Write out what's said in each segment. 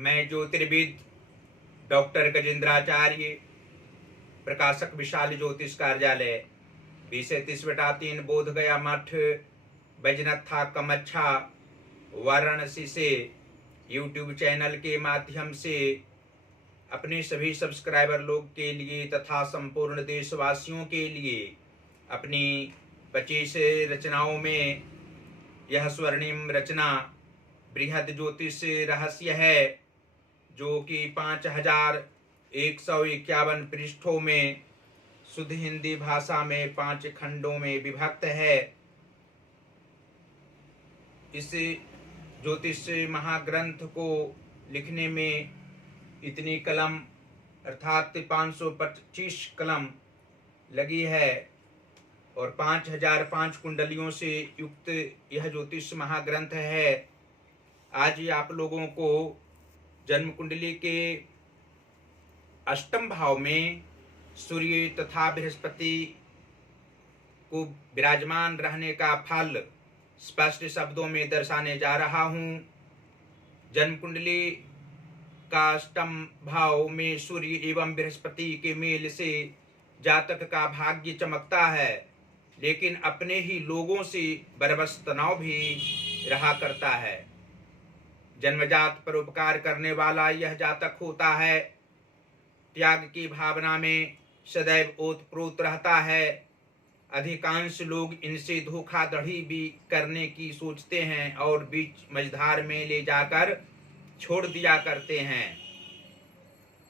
मैं ज्योतिर्विद डॉक्टर गजेंद्राचार्य, प्रकाशक विशाल ज्योतिष कार्यालय, 2030/3 बोधगया मठ, बैजनाथ कमच्छा, वाराणसी से यूट्यूब चैनल के माध्यम से अपने सभी सब्सक्राइबर लोग के लिए तथा संपूर्ण देशवासियों के लिए अपनी 25 रचनाओं में यह स्वर्णिम रचना बृहद ज्योतिष रहस्य है, जो कि 5151 पृष्ठों में शुद्ध हिंदी भाषा में 5 खंडों में विभक्त है। इस ज्योतिष महाग्रंथ को लिखने में इतनी कलम अर्थात 525 कलम लगी है और 5005 कुंडलियों से युक्त यह ज्योतिष महाग्रंथ है। आज आप लोगों को जन्म कुंडली के अष्टम भाव में सूर्य तथा बृहस्पति को विराजमान रहने का फल स्पष्ट शब्दों में दर्शाने जा रहा हूँ। जन्म कुंडली का अष्टम भाव में सूर्य एवं बृहस्पति के मेल से जातक का भाग्य चमकता है, लेकिन अपने ही लोगों से बरबस तनाव भी रहा करता है। जन्मजात परोपकार करने वाला यह जातक होता है। त्याग की भावना में सदैव ओतप्रोत रहता है। अधिकांश लोग इनसे धोखाधड़ी भी करने की सोचते हैं और बीच मझधार में ले जाकर छोड़ दिया करते हैं,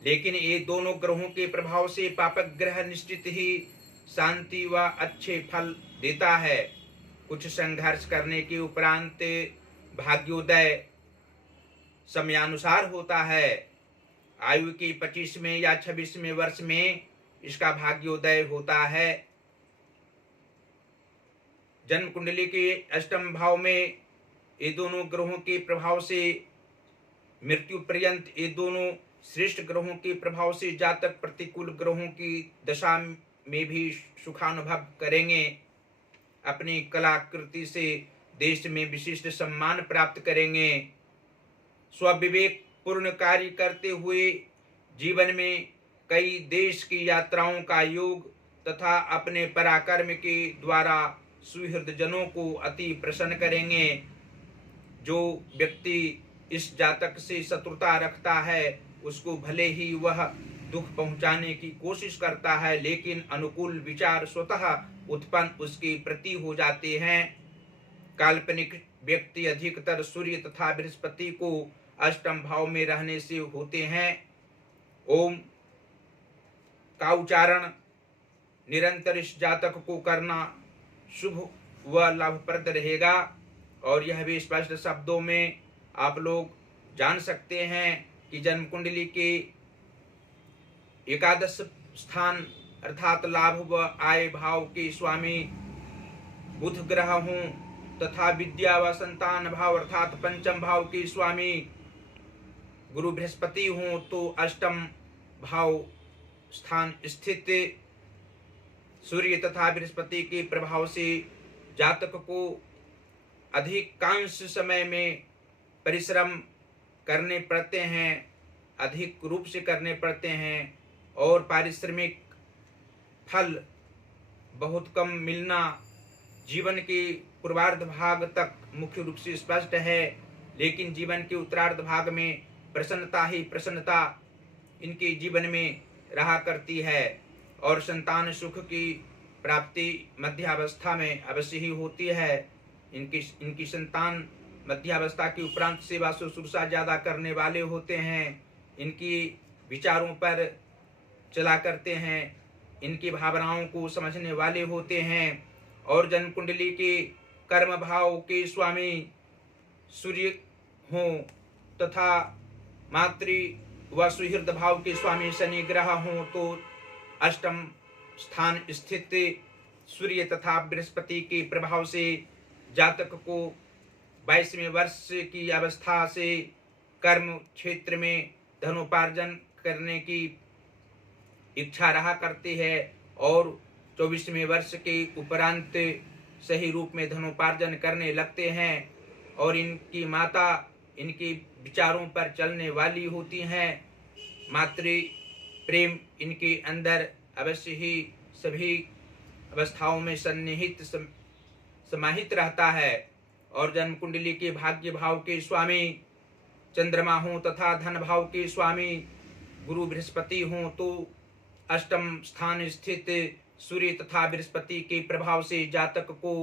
लेकिन ये दोनों ग्रहों के प्रभाव से पापक ग्रह निश्चित ही शांति व अच्छे फल देता है। कुछ संघर्ष करने के उपरांत भाग्योदय समयानुसार होता है। आयु के 25वें या 26वें वर्ष में इसका भाग्योदय होता है। जन्म कुंडली के अष्टम भाव में ये दोनों ग्रहों के प्रभाव से मृत्यु पर्यंत ये दोनों श्रेष्ठ ग्रहों के प्रभाव से जातक प्रतिकूल ग्रहों की दशा में भी सुखानुभव करेंगे। अपनी कलाकृति से देश में विशिष्ट सम्मान प्राप्त करेंगे। स्वविवेक पूर्ण कार्य करते हुए जीवन में कई देश की यात्राओं का योग तथा अपने पराक्रम के द्वारा सुहृद जनों को अति प्रसन्न करेंगे। जो व्यक्ति इस जातक से शत्रुता रखता है उसको भले ही वह दुख पहुंचाने की कोशिश करता है, लेकिन अनुकूल विचार स्वतः उत्पन्न उसके प्रति हो जाते हैं। काल्पनिक व्यक्ति अधिकतर सूर्य तथा बृहस्पति को अष्टम भाव में रहने से होते हैं। ओम का उच्चारण निरंतर इस जातक को करना शुभ व लाभप्रद रहेगा और यह भी स्पष्ट शब्दों में आप लोग जान सकते हैं कि जन्म कुंडली के एकादश स्थान अर्थात लाभ व आय भाव के स्वामी बुध ग्रह हों तथा विद्या व संतान भाव अर्थात पंचम भाव के स्वामी गुरु बृहस्पति हों तो अष्टम भाव स्थान स्थित सूर्य तथा बृहस्पति के प्रभाव से जातक को अधिकांश समय में परिश्रम करने पड़ते हैं, अधिक रूप से करने पड़ते हैं और पारिश्रमिक फल बहुत कम मिलना जीवन के पूर्वार्ध भाग तक मुख्य रूप से स्पष्ट है, लेकिन जीवन के उत्तरार्ध भाग में प्रसन्नता ही प्रसन्नता इनके जीवन में रहा करती है और संतान सुख की प्राप्ति मध्यावस्था में अवश्य ही होती है। इनकी संतान मध्यावस्था के उपरांत सेवा शुश्रूषा ज्यादा करने वाले होते हैं, इनकी विचारों पर चला करते हैं, इनकी भावनाओं को समझने वाले होते हैं और जन्म कुंडली के कर्म भाव के स्वामी सूर्य हों तथा मातृ व सुहृद भाव के स्वामी शनि ग्रह हों तो अष्टम स्थान स्थित सूर्य तथा बृहस्पति के प्रभाव से जातक को 22वें वर्ष की अवस्था से कर्म क्षेत्र में धनोपार्जन करने की इच्छा रहा करती है और 24वें वर्ष के उपरांत सही रूप में धनोपार्जन करने लगते हैं और इनकी माता इनके विचारों पर चलने वाली होती हैं। मातृ प्रेम इनके अंदर अवश्य ही सभी अवस्थाओं में सन्निहित समाहित रहता है। और जन्म कुंडली के भाग्य भाव के स्वामी चंद्रमा हों तथा धन भाव के स्वामी गुरु बृहस्पति हों तो अष्टम स्थान स्थित सूर्य तथा बृहस्पति के प्रभाव से जातक को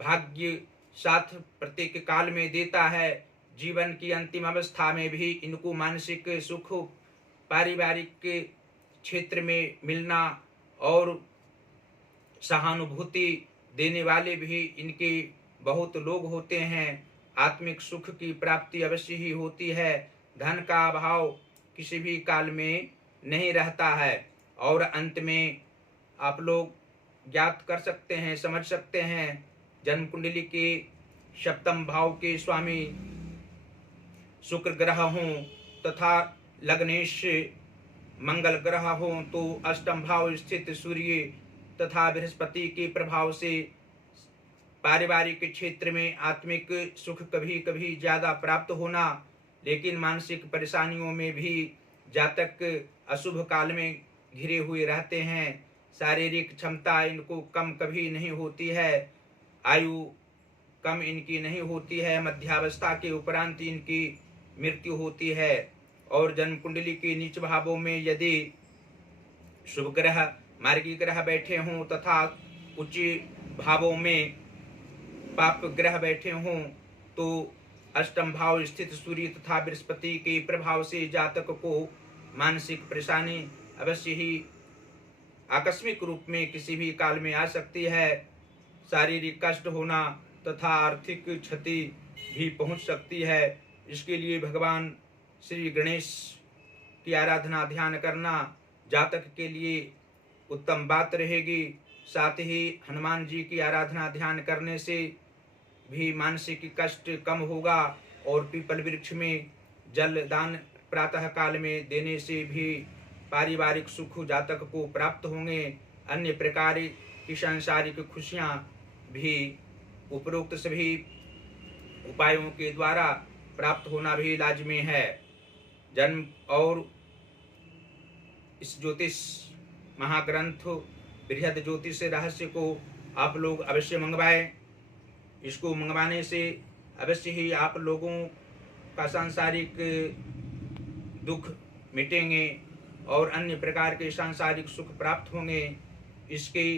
भाग्य साथ प्रत्येक काल में देता है। जीवन की अंतिम अवस्था में भी इनको मानसिक सुख, पारिवारिक के क्षेत्र में मिलना और सहानुभूति देने वाले भी इनके बहुत लोग होते हैं। आत्मिक सुख की प्राप्ति अवश्य ही होती है। धन का अभाव किसी भी काल में नहीं रहता है। और अंत में आप लोग ज्ञात कर सकते हैं, समझ सकते हैं, जन्म कुंडली के सप्तम भाव के स्वामी शुक्र ग्रह हों तथा लग्नेश मंगल ग्रह हों तो अष्टम भाव स्थित सूर्य तथा बृहस्पति के प्रभाव से पारिवारिक क्षेत्र में आत्मिक सुख कभी कभी ज़्यादा प्राप्त होना, लेकिन मानसिक परेशानियों में भी जातक अशुभ काल में घिरे हुए रहते हैं। शारीरिक क्षमता इनको कम कभी नहीं होती है, आयु कम इनकी नहीं होती है, मध्यावस्था के उपरांत इनकी मृत्यु होती है। और जन्म कुंडली के नीच भावों में यदि शुभ ग्रह मार्गी ग्रह बैठे हों तथा उच्च भावों में पाप ग्रह बैठे हों तो अष्टम भाव स्थित सूर्य तथा बृहस्पति के प्रभाव से जातक को मानसिक परेशानी अवश्य ही आकस्मिक रूप में किसी भी काल में आ सकती है। शारीरिक कष्ट होना तथा आर्थिक क्षति भी पहुंच सकती है। इसके लिए भगवान श्री गणेश की आराधना ध्यान करना जातक के लिए उत्तम बात रहेगी। साथ ही हनुमान जी की आराधना ध्यान करने से भी मानसिक कष्ट कम होगा। और पीपल वृक्ष में जल दान प्रातः काल में देने से भी पारिवारिक सुख जातक को प्राप्त होंगे। अन्य प्रकार की सांसारिक खुशियाँ भी उपरोक्त सभी उपायों के द्वारा प्राप्त होना भी लाजमी है। जन्म और इस ज्योतिष महाग्रंथ बृहद ज्योतिष रहस्य को आप लोग अवश्य मंगवाएं। इसको मंगवाने से अवश्य ही आप लोगों का सांसारिक दुख मिटेंगे और अन्य प्रकार के सांसारिक सुख प्राप्त होंगे। इसके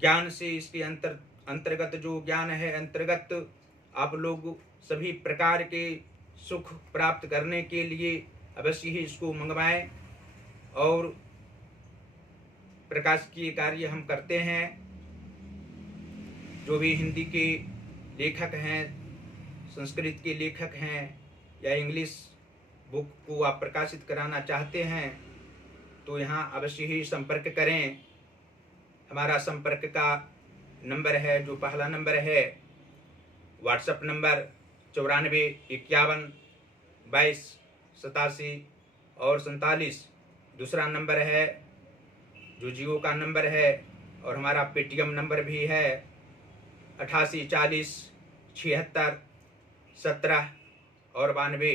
ज्ञान से, इसके अंतर्गत जो ज्ञान है अंतर्गत आप लोग सभी प्रकार के सुख प्राप्त करने के लिए अवश्य ही इसको मंगवाएं। और प्रकाशिकीय कार्य हम करते हैं। जो भी हिंदी के लेखक हैं, संस्कृत के लेखक हैं या इंग्लिश बुक को आप प्रकाशित कराना चाहते हैं तो यहाँ अवश्य ही संपर्क करें। हमारा संपर्क का नंबर है, जो पहला नंबर है व्हाट्सएप नंबर 94 51 22 87 और 47। दूसरा नंबर है जो जियो का नंबर है और हमारा पेटीएम नंबर भी है 88 40 76 17 और 92।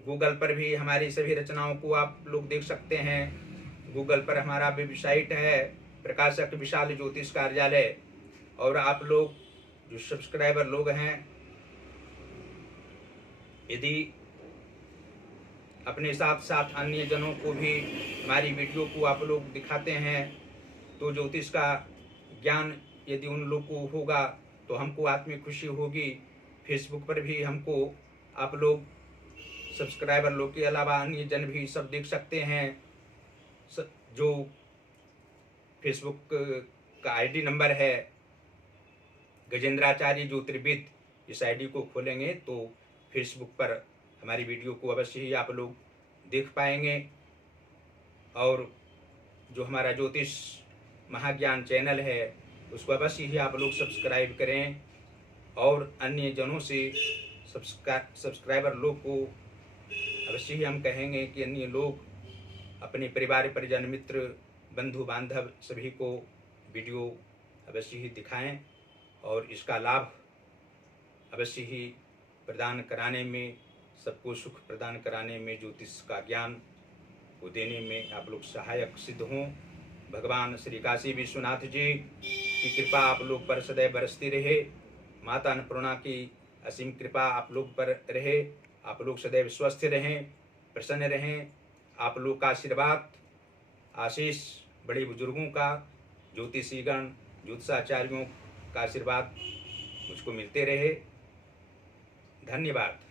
गूगल पर भी हमारी सभी रचनाओं को आप लोग देख सकते हैं। गूगल पर हमारा वेबसाइट है प्रकाशक विशाल ज्योतिष कार्यालय। और आप लोग जो सब्सक्राइबर लोग हैं, यदि अपने साथ साथ अन्य जनों को भी हमारी वीडियो को आप लोग दिखाते हैं तो ज्योतिष का ज्ञान यदि उन लोग को होगा तो हमको आत्मिक खुशी होगी। फेसबुक पर भी हमको आप लोग सब्सक्राइबर लोग के अलावा अन्य जन भी सब देख सकते हैं। जो फेसबुक का आईडी नंबर है गजेंद्राचार्य ज्योतिर्विद, इस आईडी को खोलेंगे तो फेसबुक पर हमारी वीडियो को अवश्य ही आप लोग देख पाएंगे। और जो हमारा ज्योतिष महाज्ञान चैनल है उसको अवश्य ही आप लोग सब्सक्राइब करें। और अन्य जनों से सब्सक्राइबर लोग को अवश्य ही हम कहेंगे कि अन्य लोग अपने परिवार परिजन मित्र बंधु बांधव सभी को वीडियो अवश्य ही दिखाएं और इसका लाभ अवश्य ही प्रदान कराने में सबको सुख प्रदान कराने में, ज्योतिष का ज्ञान को देने में आप लोग सहायक सिद्ध हों। भगवान श्री काशी विश्वनाथ जी की कृपा आप लोग पर सदैव बरसती रहे। माता अन्नपूर्णा की असीम कृपा आप लोग पर रहे। आप लोग सदैव स्वस्थ रहें, प्रसन्न रहें। आप लोग का आशीर्वाद, आशीष, बड़े बुजुर्गों का, ज्योतिषीगण, ज्योतिषाचार्यों का आशीर्वाद मुझको मिलते रहे। धन्यवाद।